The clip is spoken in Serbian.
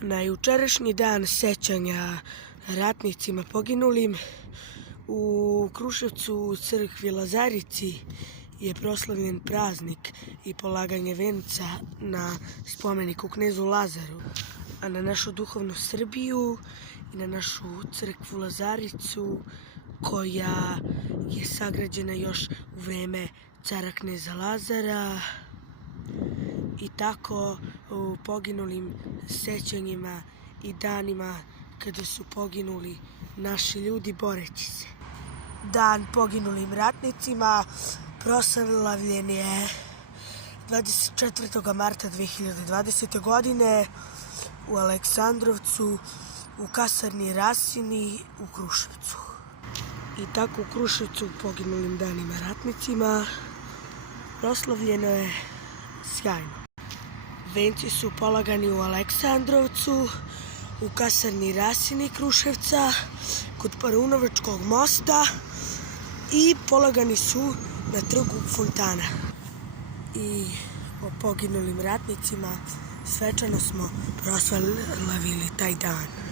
Na jučerašnji dan sećanja ratnicima poginulim u Kruševcu u crkvi Lazarici je proslavljen praznik i polaganje venca na spomeniku knezu Lazaru, a na našu duhovnu Srbiju i na našu crkvu Lazaricu koja je sagrađena još u vreme cara kneza Lazara, i tako u poginulim sećanjima i danima kada su poginuli naši ljudi boreći se. Dan poginulim ratnicima proslavljen je 24. marta 2020. godine u Aleksandrovcu, u kasarni Rasini u Kruševcu. I tako u Kruševcu poginulim danima ratnicima proslavljeno je sjajno. Venci su polagani u Aleksandrovcu, u kasarni Rasini Kruševca, kod Paunovačkog mosta i polagani su na trgu Fontana. I o poginulim ratnicima svečano smo proslavili taj dan.